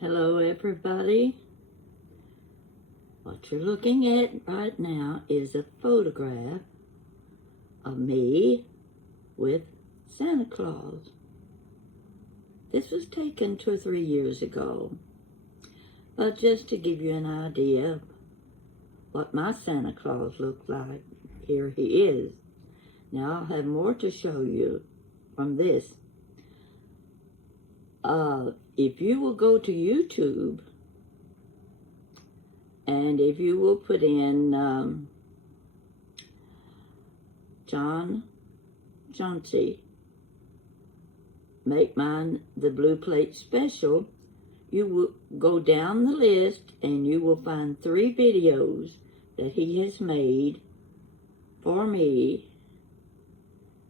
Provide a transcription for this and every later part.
Hello everybody. What you're looking at right now is a photograph of me with Santa Claus. This was taken 2 or 3 years ago. But just to give you an idea of what my Santa Claus looked like, here he is. Now I'll have more to show you from this. If you will go to YouTube and if you will put in John Chauncey, Make Mine the Blue Plate Special, you will go down the list and you will find 3 videos that he has made for me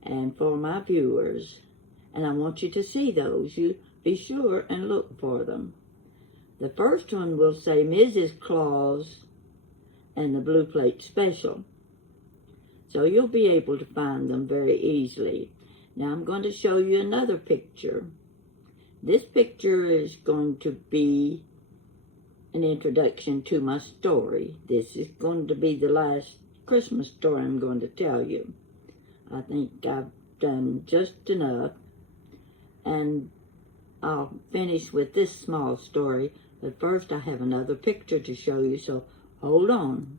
and for my viewers. And I want you to see those. You be sure and look for them. The first one will say Mrs. Claus and the Blue Plate Special. So you'll be able to find them very easily. Now I'm going to show you another picture. This picture is going to be an introduction to my story. This is going to be the last Christmas story I'm going to tell you. I think I've done just enough. And I'll finish with this small story, but first I have another picture to show you, so hold on.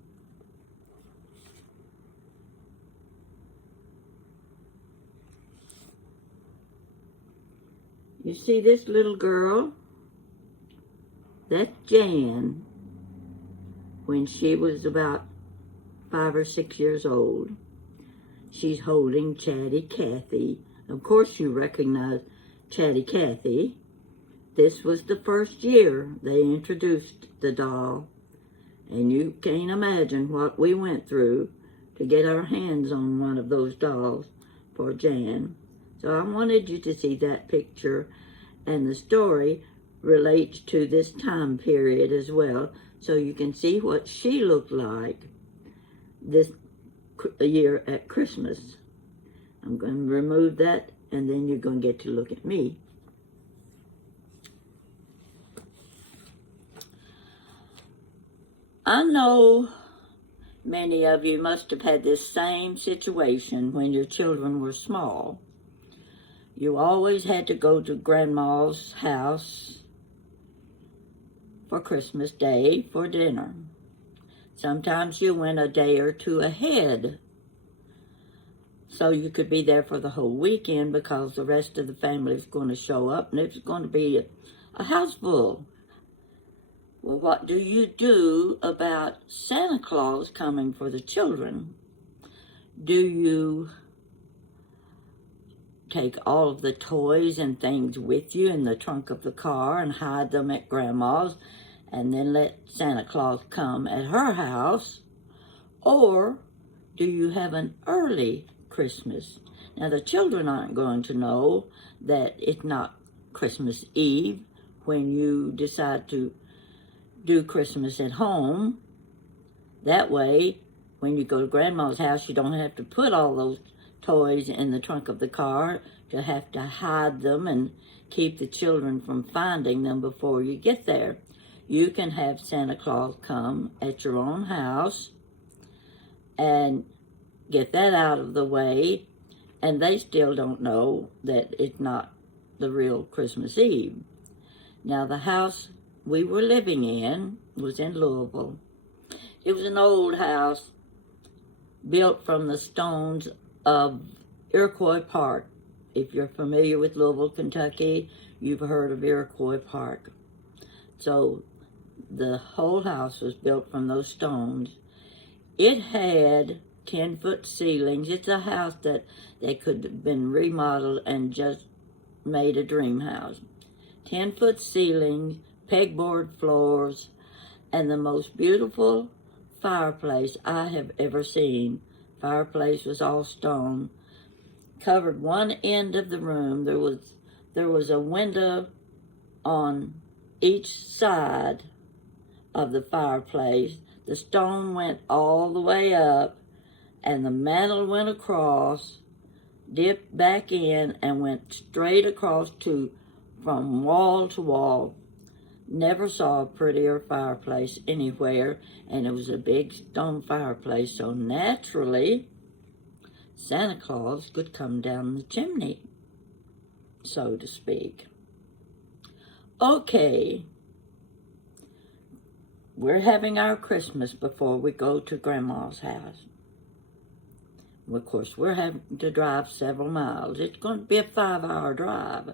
You see this little girl? That's Jan, when she was about 5 or 6 years old. She's holding Chatty Cathy. Of course you recognize Chatty Cathy. This was the first year they introduced the doll, and you can't imagine what we went through to get our hands on one of those dolls for Jan. So I wanted you to see that picture, and the story relates to this time period as well, so you can see what she looked like this year at Christmas. I'm going to remove that, and then you're going to get to look at me. I know many of you must have had this same situation when your children were small. You always had to go to Grandma's house for Christmas Day for dinner. Sometimes you went a day or two ahead, so you could be there for the whole weekend because the rest of the family is going to show up and it's going to be a house full. Well, what do you do about Santa Claus coming for the children? Do you take all of the toys and things with you in the trunk of the car and hide them at Grandma's and then let Santa Claus come at her house? Or do you have an early Christmas? Now, the children aren't going to know that it's not Christmas Eve when you decide to do Christmas at home. That way, when you go to Grandma's house, you don't have to put all those toys in the trunk of the car to have to hide them and keep the children from finding them before you get there. You can have Santa Claus come at your own house and get that out of the way, and they still don't know that it's not the real Christmas Eve. Now, the house we were living in was in Louisville. It was an old house built from the stones of Iroquois Park. If you're familiar with Louisville, Kentucky, you've heard of Iroquois Park. So the whole house was built from those stones. It had 10-foot ceilings. It's a house that could have been remodeled and just made a dream house. 10-foot ceilings, pegboard floors, and the most beautiful fireplace I have ever seen. Fireplace was all stone. Covered one end of the room. There was a window on each side of the fireplace. The stone went all the way up, and the mantel went across, dipped back in, and went straight across from wall to wall. Never saw a prettier fireplace anywhere, and it was a big stone fireplace, so naturally Santa Claus could come down the chimney, so to speak. Okay, we're having our Christmas before we go to Grandma's house. Of course, we're having to drive several miles. It's going to be a 5-hour drive.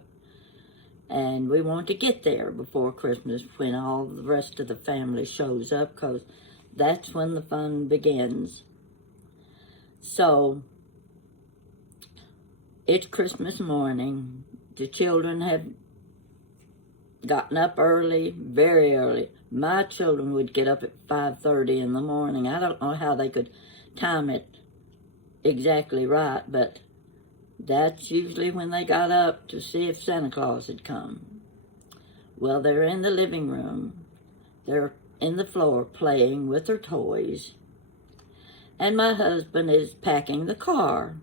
And we want to get there before Christmas when all the rest of the family shows up, because that's when the fun begins. So, it's Christmas morning. The children have gotten up early, very early. My children would get up at 5:30 in the morning. I don't know how they could time it exactly right, but that's usually when they got up to see if Santa Claus had come. Well, they're in the living room. They're in the floor playing with their toys. And my husband is packing the car.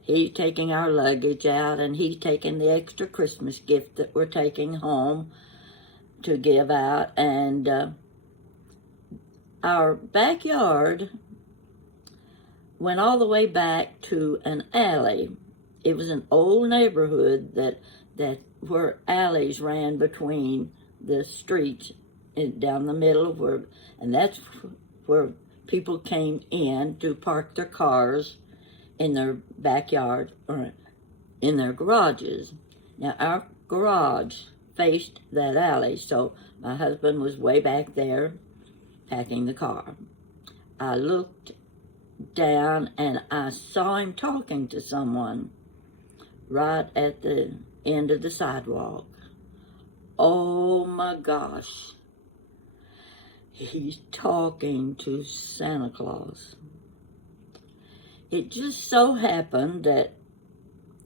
He's taking our luggage out, and he's taking the extra Christmas gift that we're taking home to give out. And our backyard went all the way back to an alley. It was an old neighborhood that where alleys ran between the streets and down the middle of where, and that's where people came in to park their cars in their backyard or in their garages. Now our garage faced that alley, so my husband was way back there packing the car. I looked down and I saw him talking to someone right at the end of the sidewalk. Oh my gosh, he's talking to Santa Claus. It just so happened that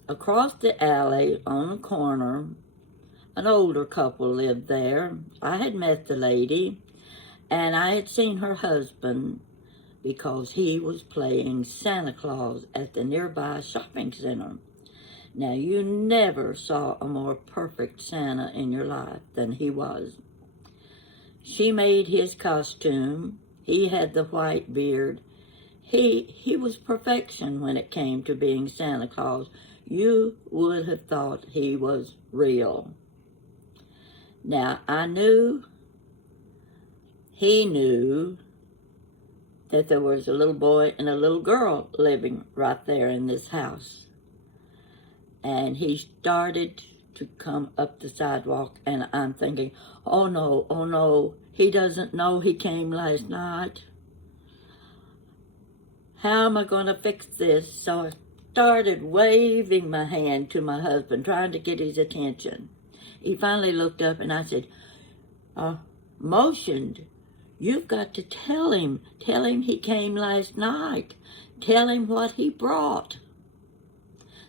across the alley on the corner, an older couple lived there. I had met the lady, and I had seen her husband because he was playing Santa Claus at the nearby shopping center. Now, you never saw a more perfect Santa in your life than he was. She made his costume. He had the white beard. He was perfection when it came to being Santa Claus. You would have thought he was real. Now, he knew that there was a little boy and a little girl living right there in this house. And he started to come up the sidewalk, and I'm thinking, oh no, he doesn't know he came last night. How am I going to fix this? So I started waving my hand to my husband, trying to get his attention. He finally looked up, and I said, motioned, you've got to tell him he came last night. Tell him what he brought.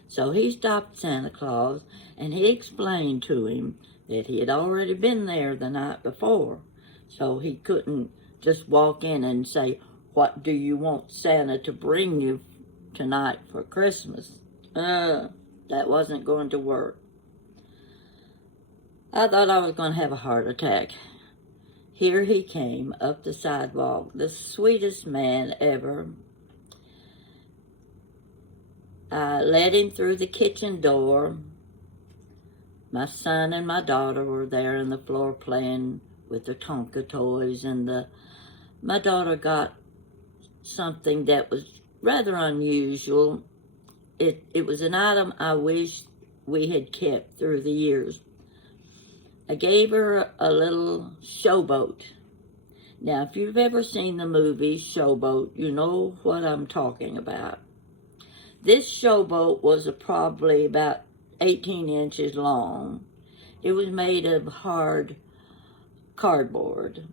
So he stopped Santa Claus, and he explained to him that he had already been there the night before. So he couldn't just walk in and say, what do you want Santa to bring you tonight for Christmas? That wasn't going to work. I thought I was going to have a heart attack. Here he came up the sidewalk, the sweetest man ever. I led him through the kitchen door. My son and my daughter were there on the floor playing with the Tonka toys, and my daughter got something that was rather unusual. It was an item I wish we had kept through the years. I gave her a little showboat. Now, if you've ever seen the movie Showboat, you know what I'm talking about. This showboat was probably about 18 inches long. It was made of hard cardboard.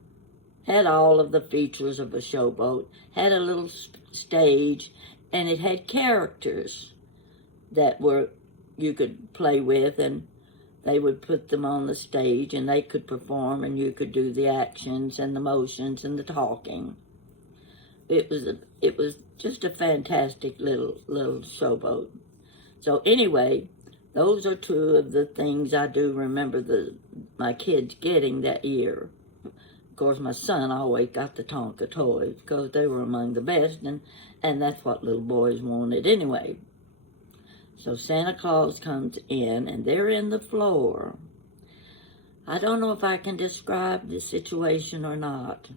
Had all of the features of a showboat. Had a little stage, and it had characters that you could play with, and they would put them on the stage, and they could perform, and you could do the actions and the motions and the talking. It was just a fantastic little showboat. So anyway, those are two of the things I do remember my kids getting that year. Of course, my son always got the Tonka toys because they were among the best, and that's what little boys wanted anyway. So Santa Claus comes in, and they're in the floor. I don't know if I can describe the situation or not.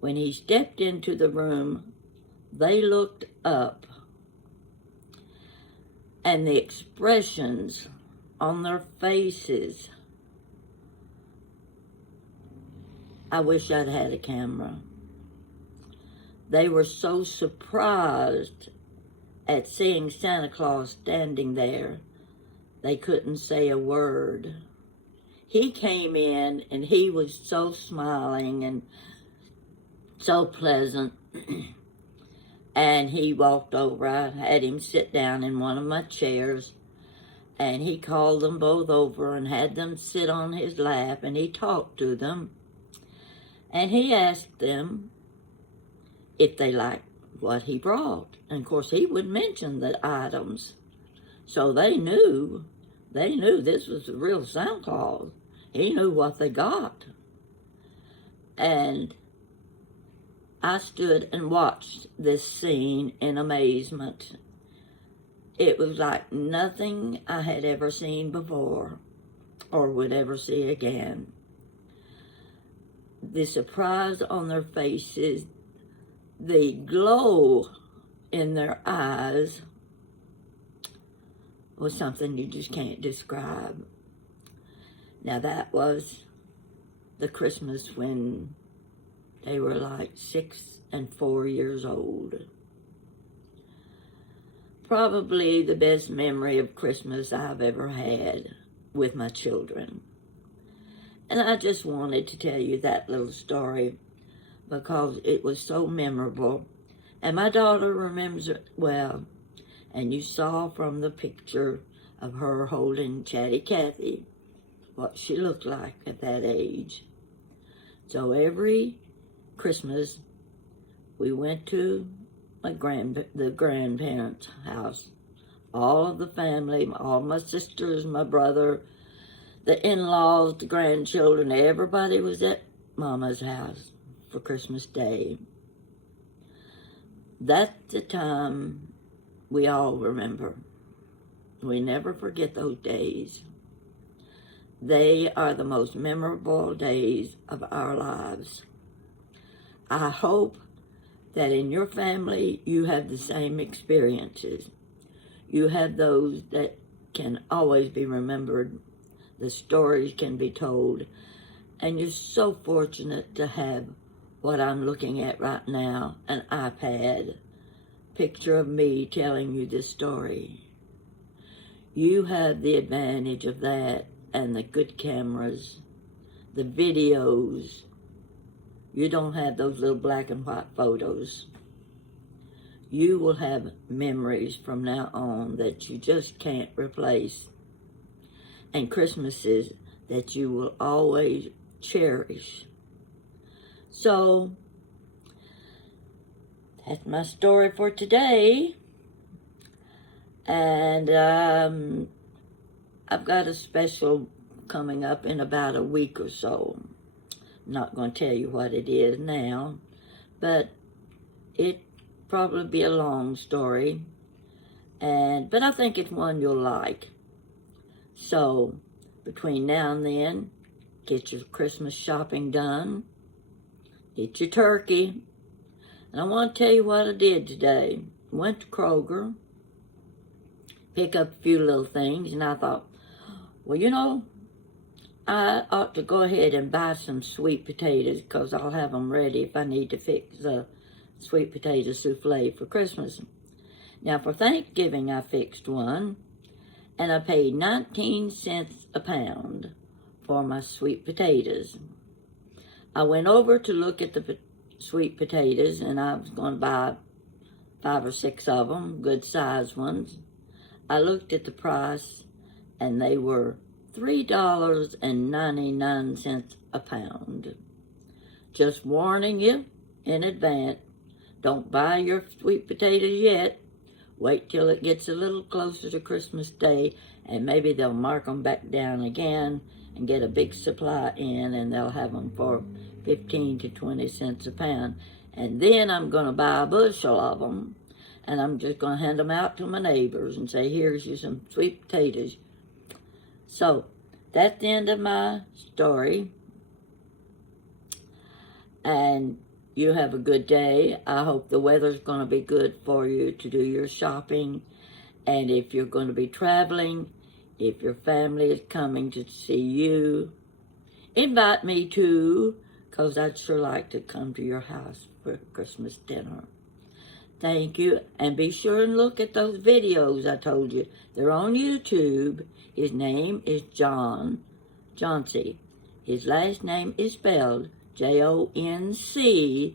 When he stepped into the room, they looked up, and the expressions on their faces, I wish I'd had a camera. They were so surprised at seeing Santa Claus standing there, they couldn't say a word. He came in, and he was so smiling and so pleasant. And he walked over. I had him sit down in one of my chairs, and he called them both over and had them sit on his lap, and he talked to them. And he asked them if they liked what he brought. And of course, he would mention the items. So they knew this was the real Santa Claus. He knew what they got. And I stood and watched this scene in amazement. It was like nothing I had ever seen before or would ever see again. The surprise on their faces, the glow in their eyes was something you just can't describe. Now that was the Christmas when they were like 6 and 4 years old. Probably the best memory of Christmas I've ever had with my children. And I just wanted to tell you that little story because it was so memorable. And my daughter remembers it well. And you saw from the picture of her holding Chatty Cathy what she looked like at that age. So every Christmas, we went to the grandparents' house. All of the family, all my sisters, my brother, the in-laws, the grandchildren, everybody was at Mama's house for Christmas Day. That's the time we all remember. We never forget those days. They are the most memorable days of our lives. I hope that in your family you have the same experiences. You have those that can always be remembered. The stories can be told. And you're so fortunate to have what I'm looking at right now, an iPad, picture of me telling you this story. You have the advantage of that and the good cameras, the videos. You don't have those little black and white photos. You will have memories from now on that you just can't replace. And Christmases that you will always cherish. So, that's my story for today. And I've got a special coming up in about a week or so. I'm not going to tell you what it is now, but it probably be a long story. But I think it's one you'll like. So, between now and then, get your Christmas shopping done. Get your turkey. And I want to tell you what I did today. Went to Kroger, pick up a few little things, and I thought, well, you know, I ought to go ahead and buy some sweet potatoes because I'll have them ready if I need to fix a sweet potato souffle for Christmas. Now, for Thanksgiving, I fixed one, and I paid 19 cents a pound for my sweet potatoes. I went over to look at the sweet potatoes, and I was going to buy 5 or 6 of them, good size ones. I looked at the price, and they were $3.99 a pound. Just warning you in advance, don't buy your sweet potatoes yet. Wait till it gets a little closer to Christmas Day and maybe they'll mark them back down again and get a big supply in, and they'll have them for 15 to 20 cents a pound. And then I'm going to buy a bushel of them, and I'm just going to hand them out to my neighbors and say, here's you some sweet potatoes. So that's the end of my story. And you have a good day. I hope the weather's going to be good for you to do your shopping. And if you're going to be traveling, if your family is coming to see you, invite me too, because I'd sure like to come to your house for Christmas dinner. Thank you, and be sure and look at those videos I told you. They're on YouTube. His name is Johncy. His last name is spelled Johnczy.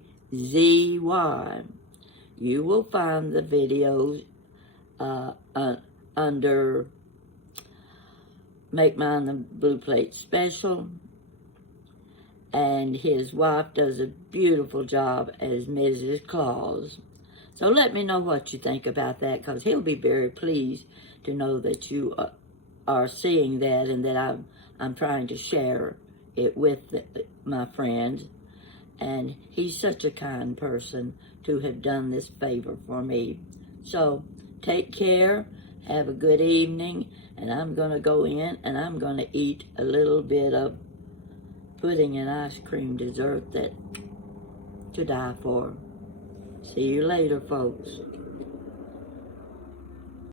You will find the videos under Make Mine the Blue Plate Special. And his wife does a beautiful job as Mrs. Claus. So let me know what you think about that, because he'll be very pleased to know that you are seeing that and that I'm trying to share it with my friends. And he's such a kind person to have done this favor for me. So take care, have a good evening, and I'm going to go in and I'm going to eat a little bit of pudding and ice cream dessert that to die for. See you later, folks.